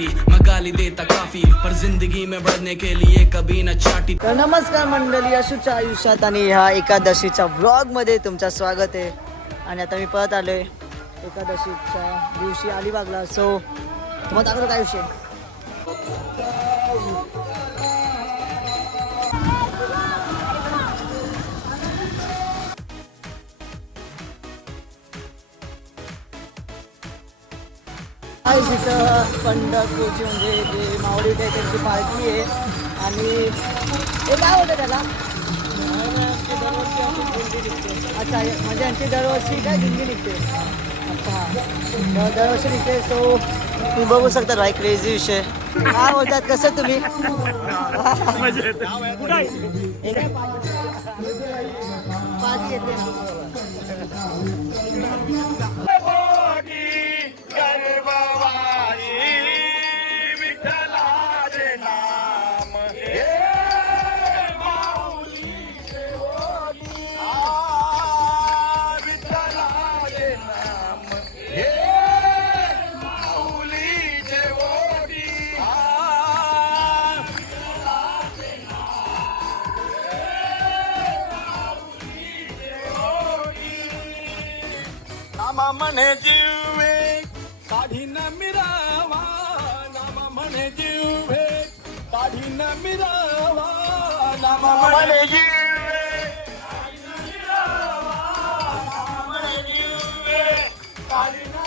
पापी, मैं गाली देता काफी, पर जिंदगी में बढ़ने के लिए कभी न चाटी। तर नमस्कार मंडळी, अशूच्या आयुष्यात आणि ह्या एकादशीच्या व्लॉगमध्ये तुमचं स्वागत आहे. आणि आता मी परत आलोय एकादशीच्या दिवशी अलिबागला. सो तुम्हाला दाखवतो काय विषय. इथं पंढरपूरची म्हणजे जे मावळी आहे त्यांची पार्टी आहे. आणि हे काय होतं त्याला, अच्छा म्हणजे यांची दरवर्षी काय दिंडी निघते. अच्छा दरवर्षी निघते. सो तुम्ही बघू शकता भाई, क्रेझी विषय. काय बोलतात, कसं तुम्ही. पार्टी येते नामा म्हणे जीवे काढी न मिरावा, नामा म्हणे जीवे काढी न मिरावा, नामा म्हणे जीवे काढी न मिरावा, नामा म्हणे जीवे काढी न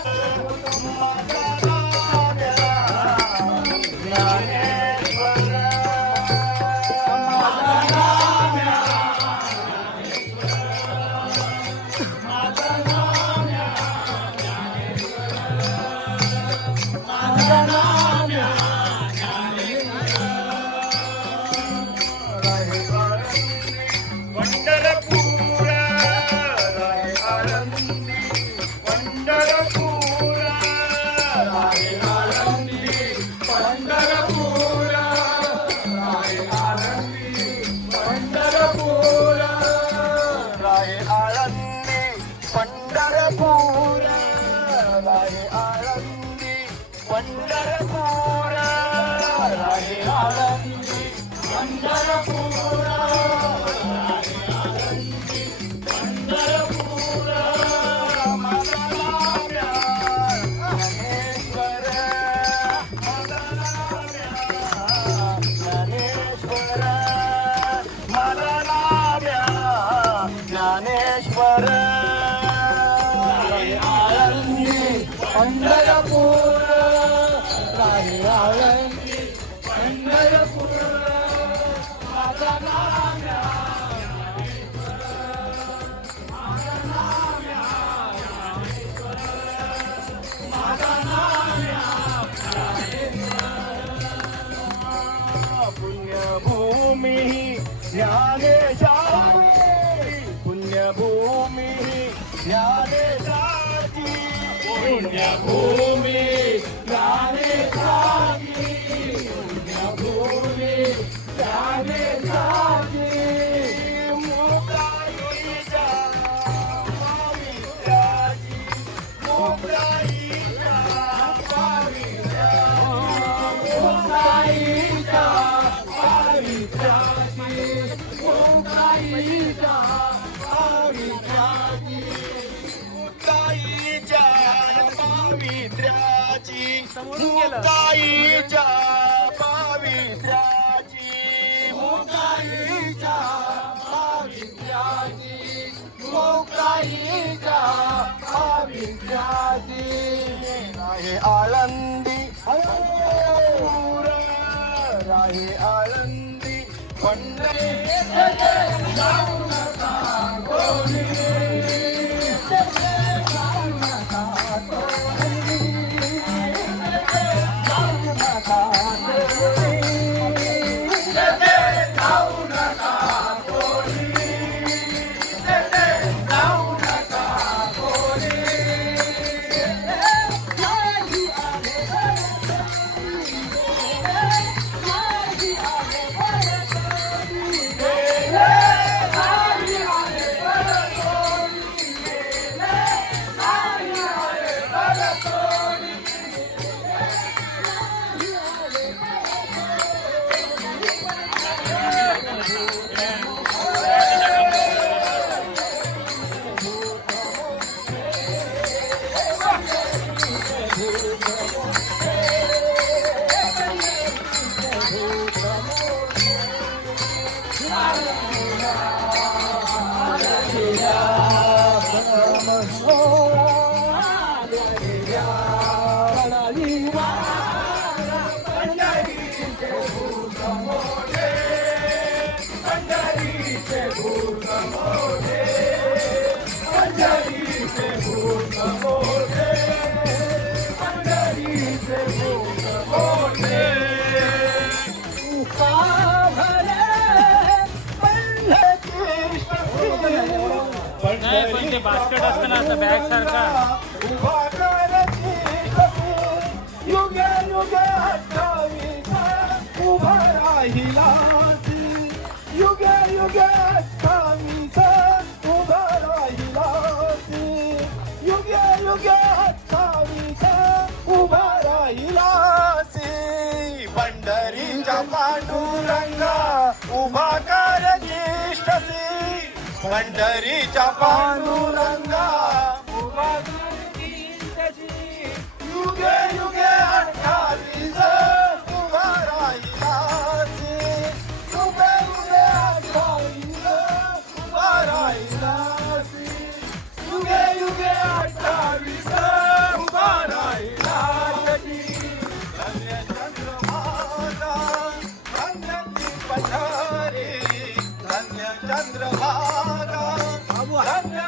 ज्ञानेश्वर पंढरपूर राहे आळंदी पंढरपूर माझा नाम्या पुण्यभूमी ज्ञानेशाची, पुण्यभूमी ज्ञानेशाची, पुण्यभूमी ज्ञानेशाची, पुण्यभूमी ज्ञानेशाची. मुक्ताईच्या पावित्र्याची, मुक्ताईच्या पावित्र्याची, मुक्ताईच्या पावित्र्याची, मुक्ताईच्या पावित्र्याची, मुक्ताईच्या पावित्र्याची, मुक्ताईच्या पावित्र्याची, मुक्ताईच्या पावित्र्याची, मुक्ताईच्या पावित्र्याची. राहे आळंदी पंढरपूर, राहे आळंदी पंढरपूर. जाऊ नका कोणी, जाऊ नका कोणी, जाऊ नका कोणी, जाऊ नका कोणी, जाऊ नका कोणी. आले असतं ना असं बॅग सारखा. उभा करायची कशी युगे युगे 28 उभा राहिलासी युगे युगे 28 उभा राहिलासी युगे युगे 28 उभा राहिलासी पंढरीच्या पांडुरंगा उभा कर ज्येष्ठसी पंढरीच्या पांडुरंगा उभा कर ज्येष्ठसी युगे युगे 28 उभा राहिलासी युगे युगे 28 उभा राहिलासी युगे युगे 28 उभा राहिलासी धन्य चंद्रभागा धन्य ती पठारे धन्य चंद्रभागा धन्य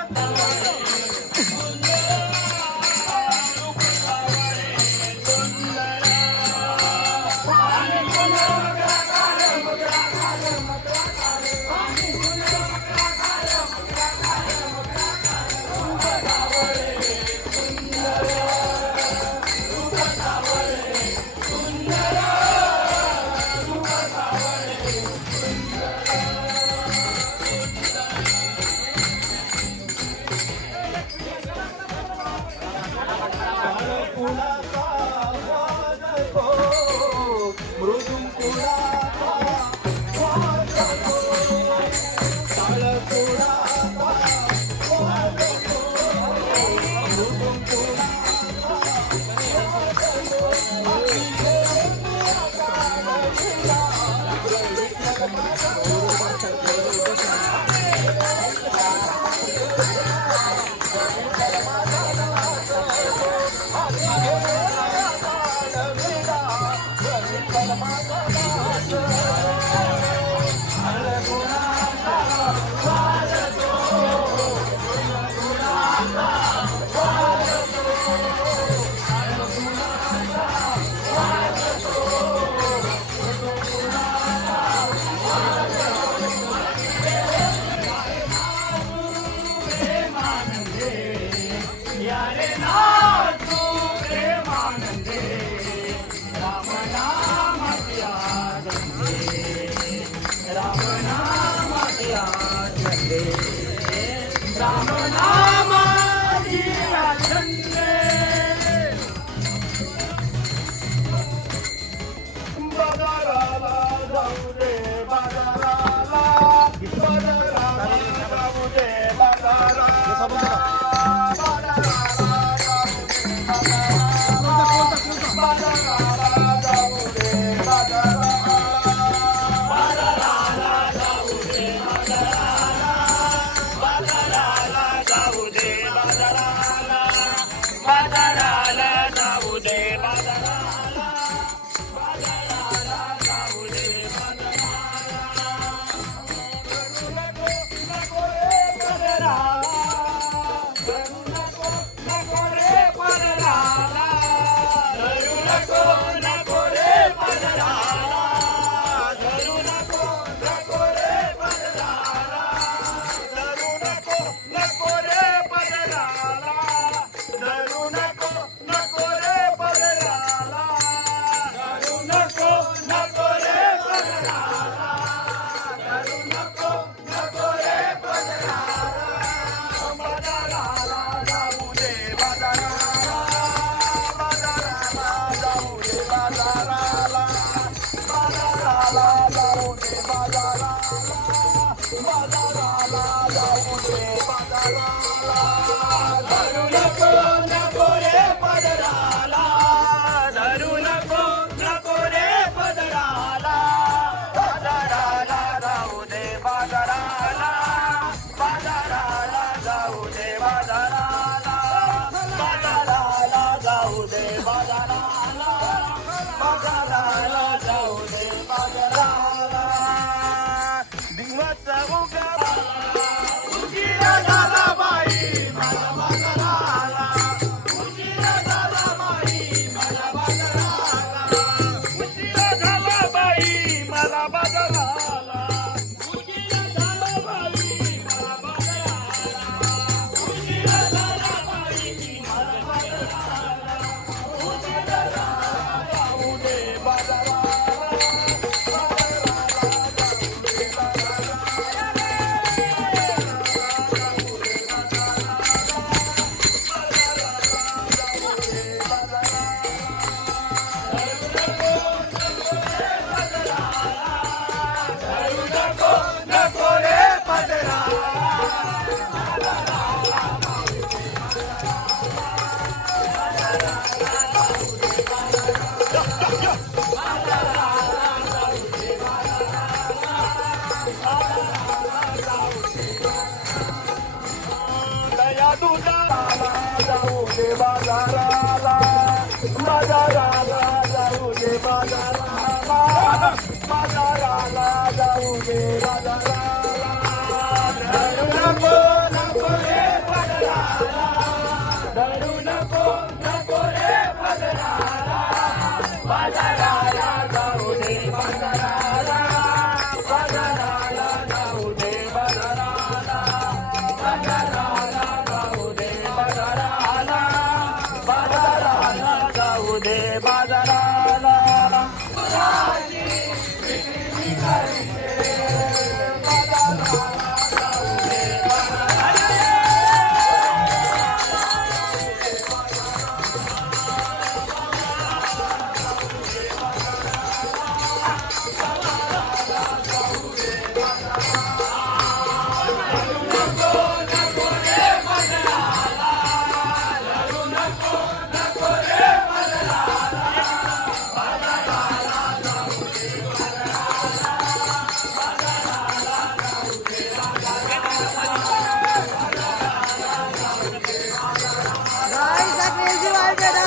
गे बाजाराला. धरू नको नको रे बाजाराला, धरू नको नको रे बाजाराला. बाजाराला जाऊ दे बाजाराला, बाजाराला जाऊ दे बाजाराला, बाजाराला जाऊ दे बाजाराला, बाजाराला जाऊ दे बाजाराला. Guys, that crazy vibe है ना.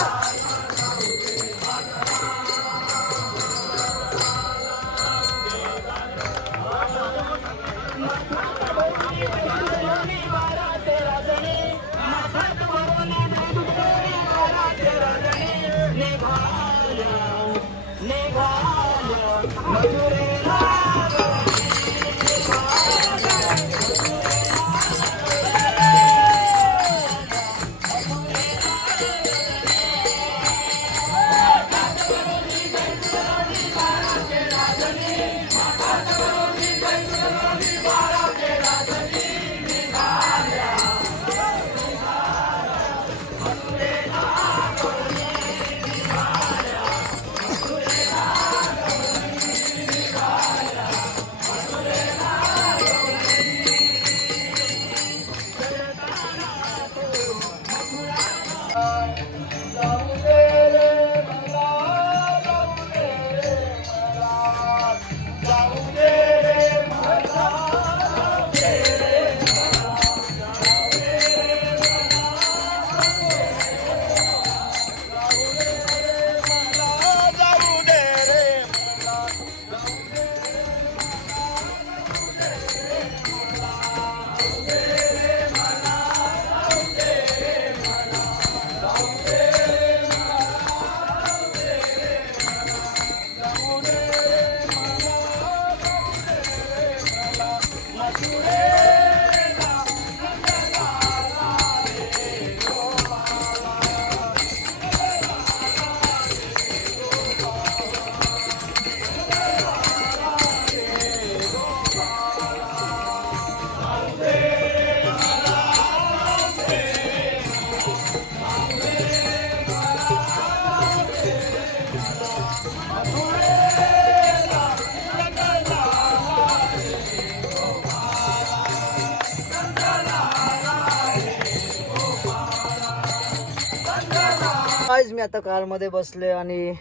गाइस मी आता कार मध्ये बसले आणि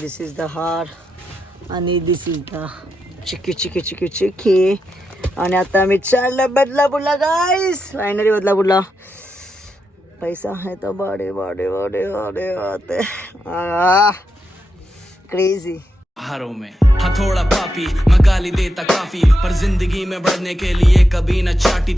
दिस इज द हार आणि दिस इज द चिकी चिकी चिकी चिकी आणि आता मी चाललो बदलापूरला गाइस. फायनली बदलापूरला पैसा है तो बड़े बड़े बड़े बड़े आते क्रेजी. हारों में हथौड़ा पापी मैं गाली देता काफी, पर जिंदगी में बढ़ने के लिए कभी न चाटी.